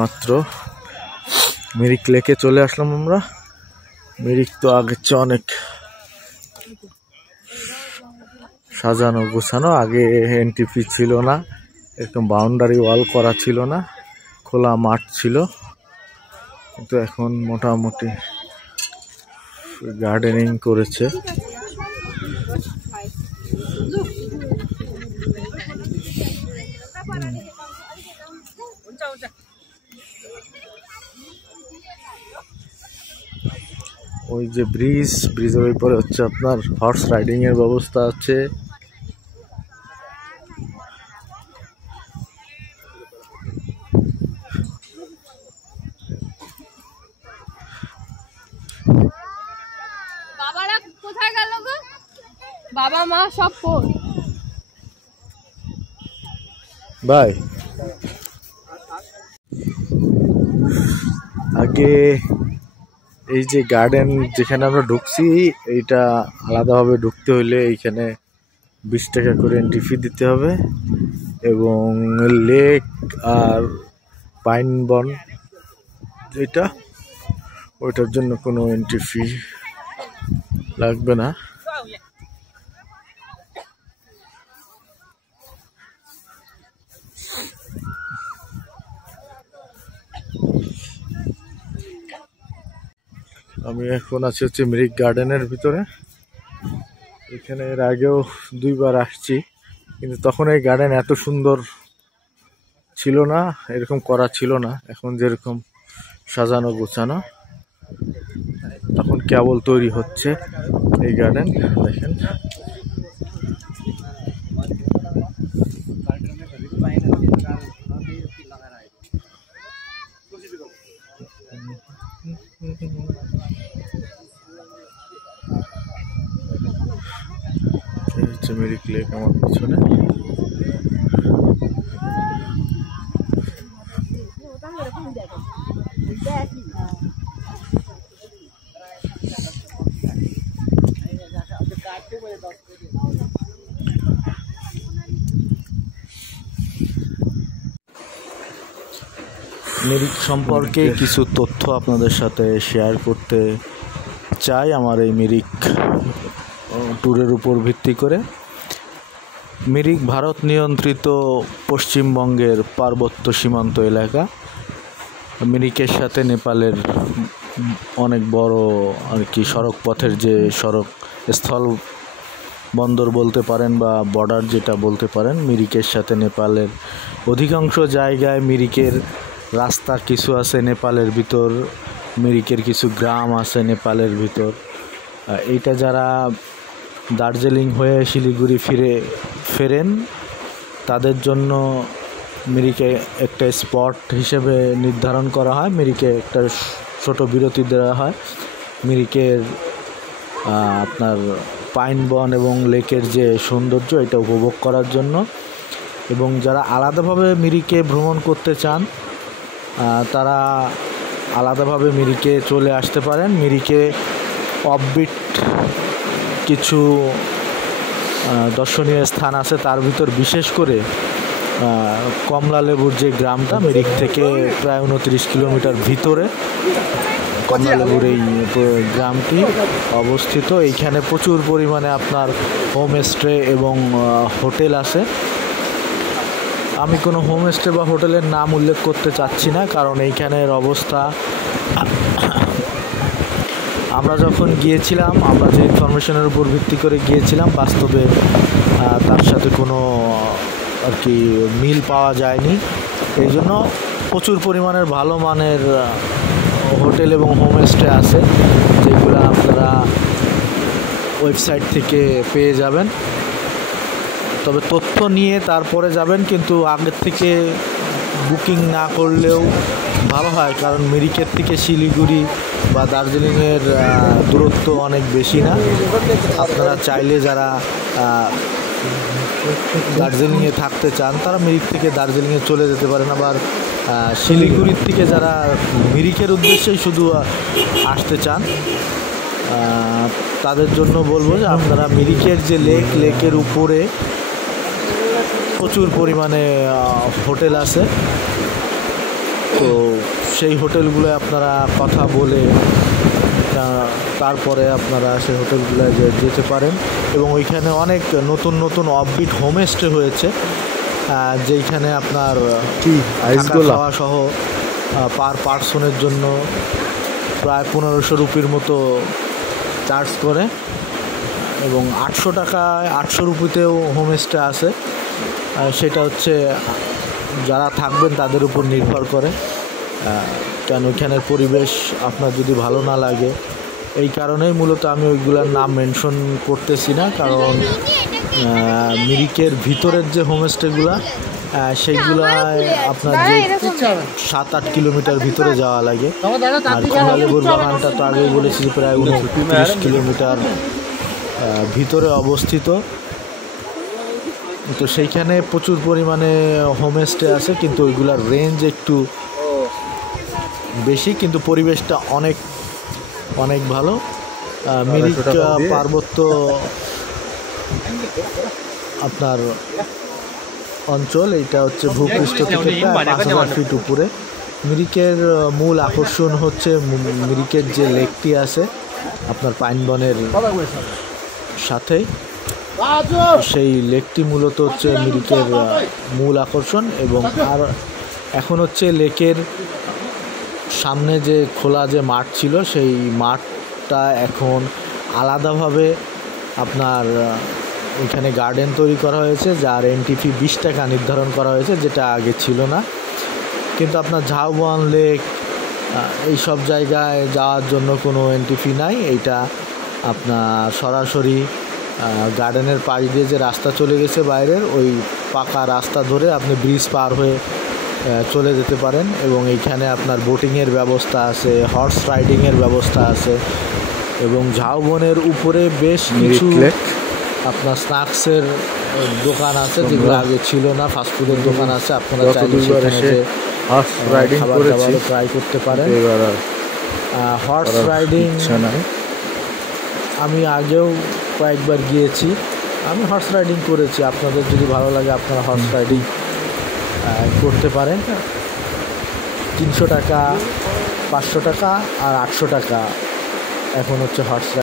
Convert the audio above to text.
মাত্র মিরিক লেকে চলে আসলাম আমরা। মিরিক তো আগের চেয়ে অনেক সাজানো গোছানো। আগে এন্ট্রি ফি ছিল না, একদম বাউন্ডারি ওয়াল করা ছিল না, খোলা মাঠ ছিল, কিন্তু এখন মোটামুটি গার্ডেনিং করেছে। ওই যে ব্রিজের ওই পরে হচ্ছে আপনার হর্স রাইডিং এর ব্যবস্থা আছে। বাবারা কোথায় গেল গো? বাবা মা সব কোন? ভাই আগে এই যে গার্ডেন যেখানে আমরা ঢুকছি, এইটা আলাদাভাবে ঢুকতে হইলে এইখানে 20 টাকা করে এন্ট্রি ফি দিতে হবে, এবং লেক আর পাইন বন যেটা, ওইটার জন্য কোনো এন্ট্রি ফি লাগবে না। আমি এখন আছি হচ্ছে মিরিক গার্ডেনের ভিতরে। এখানে এর আগেও 2 বার আসছি, কিন্তু তখন এই গার্ডেন এত সুন্দর ছিল না, এরকম করা ছিল না এখন যেরকম সাজানো গোছানো। তখন কেবল তৈরি হচ্ছে এই গার্ডেন। দেখেন হচ্ছে মিরিক লেক আমার পিছনে। মিরিক সম্পর্কে কিছু তথ্য আপনাদের সাথে শেয়ার করতে চাই আমার এই মিরিক ট্যুরের উপর ভিত্তি করে। মিরিক ভারত নিয়ন্ত্রিত পশ্চিমবঙ্গের পার্বত্য সীমান্ত এলাকা। মিরিকের সাথে নেপালের অনেক বড় আর কি সড়ক পথের যে সড়ক স্থল বন্দর বলতে পারেন বা বর্ডার যেটা বলতে পারেন, মিরিকের সাথে নেপালের অধিকাংশ জায়গায় মিরিকের রাস্তা কিছু আছে নেপালের ভিতর, মিরিকের কিছু গ্রাম আছে নেপালের ভিতর। এইটা যারা দার্জিলিং হয়ে শিলিগুড়ি ফেরেন তাদের জন্য মিরিকে একটা স্পট হিসেবে নির্ধারণ করা হয়। মিরিকে একটা ছোট বিরতি দেওয়া হয় মিরিকের আপনার পাইন বন এবং লেকের যে সৌন্দর্য এটা উপভোগ করার জন্য। এবং যারা আলাদাভাবে মিরিকে ভ্রমণ করতে চান তারা আলাদাভাবে মিরিকে চলে আসতে পারেন। মিরিকে অফবিট কিছু দর্শনীয় স্থান আছে, তার ভিতর বিশেষ করে কমলালেবুর যে গ্রামটা মিরিক থেকে প্রায় 29 কিলোমিটার ভিতরে কমলালেবুর এই গ্রামটি অবস্থিত। এইখানে প্রচুর পরিমাণে আপনার হোমস্টে এবং হোটেল আছে। আমি কোনো হোমস্টে বা হোটেলের নাম উল্লেখ করতে চাচ্ছি না, কারণ এইখানের অবস্থা আমরা যখন গিয়েছিলাম, আমরা যে ইনফরমেশনের উপর ভিত্তি করে গিয়েছিলাম, বাস্তবে তার সাথে কোনো আর কি মিল পাওয়া যায়নি। এই জন্য প্রচুর পরিমাণের ভালো মানের হোটেল এবং হোমস্টে আছে, যেগুলো আপনারা ওয়েবসাইট থেকে পেয়ে যাবেন। তবে তথ্য নিয়ে তারপরে যাবেন, কিন্তু আগের থেকে বুকিং না করলেও ভালো হয়, কারণ মিরিকের থেকে শিলিগুড়ি বা দার্জিলিংয়ের দূরত্ব অনেক বেশি না। আপনারা চাইলে যারা দার্জিলিংয়ে থাকতে চান তারা মিরিক থেকে দার্জিলিংয়ে চলে যেতে পারেন। আবার শিলিগুড়ির থেকে যারা মিরিকের উদ্দেশ্যেই শুধু আসতে চান তাদের জন্য বলবো যে আপনারা মিরিকের যে লেকের উপরে প্রচুর পরিমাণে হোটেল আছে, তো সেই হোটেলগুলো আপনারা কথা বলে তারপরে আপনারা সেই হোটেলগুলোয় যেতে পারেন। এবং ওইখানে অনেক নতুন নতুন অফবিট হোমস্টে হয়েছে, যেইখানে আপনার খাওয়া সহ পার পার্সনের জন্য প্রায় 1500 রুপির মতো চার্জ করে, এবং 800 টাকায় 800 রুপিতেও হোমস্টে আছে। সেটা হচ্ছে যারা থাকবেন তাদের উপর নির্ভর করে, কেন ওইখানের পরিবেশ আপনার যদি ভালো না লাগে। এই কারণেই মূলত আমি ওইগুলোর নাম মেনশন করতেছি না, কারণ মিরিকের ভিতরের যে হোমস্টেগুলো সেইগুলায় আপনার যে 7-8 কিলোমিটার ভিতরে যাওয়া লাগে। আর কমলালেবুর বাগানটা তো আগেই বলেছি যে প্রায় 29 কিলোমিটার ভিতরে অবস্থিত। তো সেইখানে প্রচুর পরিমাণে হোমস্টে আছে, কিন্তু ওইগুলার রেঞ্জ একটু বেশি, কিন্তু পরিবেশটা অনেক অনেক ভালো। মিরিক পার্বত্য আপনার অঞ্চল, এইটা হচ্ছে ভূপৃষ্ঠ থেকে প্রায় 5000 ফিট উপরে। মিরিকের মূল আকর্ষণ হচ্ছে মিরিকের যে লেকটি আছে আপনার পাইন বনের সাথেই, সেই লেকটি মূলত হচ্ছে মিরিকের মূল আকর্ষণ। এবং আর এখন হচ্ছে লেকের সামনে যে খোলা যে মাঠ ছিল সেই মাঠটা এখন আলাদাভাবে আপনার ওইখানে গার্ডেন তৈরি করা হয়েছে, যার এন্ট্রি ফি 20 টাকা নির্ধারণ করা হয়েছে, যেটা আগে ছিল না। কিন্তু আপনার ঝাউবন লেক এইসব জায়গায় যাওয়ার জন্য কোনো এন্ট্রি ফি নাই। এইটা আপনার সরাসরি গার্ডেনের পাশ দিয়ে যে রাস্তা চলে গেছে বাইরের, ওই পাকা রাস্তা ধরে আপনি ব্রিজ পার হয়ে চলে যেতে পারেন। এবং এইখানে আপনার বোটিংয়ের ব্যবস্থা আছে, হর্স রাইডিংয়ের ব্যবস্থা আছে, এবং ঝাউবনের উপরে বেশ কিছু আপনার স্ন্যাক্সের দোকান আছে, যেগুলো আগে ছিল না। ফাস্টফুডের দোকান আছে, আপনারা চাইলে সেখানে খাবার দাবার ট্রাই করতে পারেন। হর্স রাইডিং আমি আগেও কয়েকবার গিয়েছি, আমি হর্স রাইডিং করেছি। আপনাদের যদি ভালো লাগে আপনারা হর্স রাইডিং করতে পারেন। 300 টাকা, 500 টাকা আর 800 টাকা এখন হচ্ছে হর্স রাইডিং।